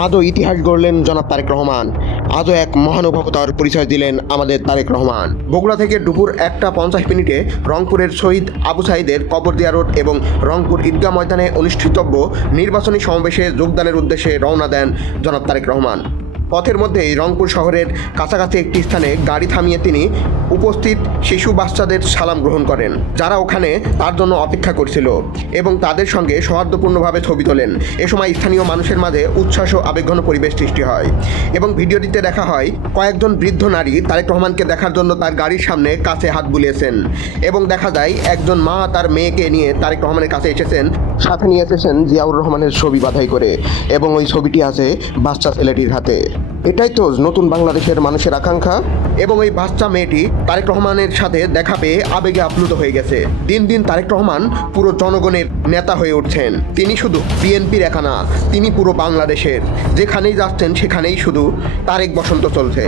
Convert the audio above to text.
আজও ইতিহাস গড়লেন জনাব তারেক রহমান। আজও এক মহানুভবতার পরিচয় দিলেন আমাদের তারেক রহমান। বগুড়া থেকে দুপুর 1:50 রংপুরের শহীদ আবু সাঈদের কবর জিয়ারত এবং রংপুর ঈদগাহ ময়দানে অনুষ্ঠিতব্য নির্বাচনী সমাবেশে যোগদানের উদ্দেশ্যে রওনা দেন জনাব তারেক রহমান। পথের মধ্যেই রংপুর শহরের কাছাকাছি একটি স্থানে গাড়ি থামিয়ে তিনি উপস্থিত শিশু বাচ্চাদের সালাম গ্রহণ করেন, যারা ওখানে তার জন্য অপেক্ষা করছিল, এবং তাদের সঙ্গে সৌহার্দ্যপূর্ণভাবে ছবি তোলেন। এ সময় স্থানীয় মানুষের মাঝে উচ্ছ্বাস ও আবেগঘন পরিবেশ সৃষ্টি হয় এবং ভিডিওটিতে দেখা হয় কয়েকজন বৃদ্ধ নারী তারেক রহমানকে দেখার জন্য তার গাড়ির সামনে কাছে হাত বুলিয়েছেন, এবং দেখা যায় একজন মা তার মেয়েকে নিয়ে তারেক রহমানের কাছে এসেছেন, সাথে নিয়ে এসেছেন জিয়াউর রহমানের ছবি বাঁধাই করে, এবং ওই ছবিটি আছে বাচ্চা ছেলেটির হাতে। এটাই তো নতুন বাংলাদেশের মানুষের আকাঙ্ক্ষা। এবং ওই বাচ্চা মেয়েটি তারেক রহমানের সাথে দেখা পেয়ে আবেগে আপ্লুত হয়ে গেছে। দিন দিন তারেক রহমান পুরো জনগণের নেতা হয়ে উঠছেন। তিনি শুধু বিএনপির একা না, তিনি পুরো বাংলাদেশের। যেখানেই যাচ্ছেন সেখানেই শুধু তারেক বসন্ত চলছে।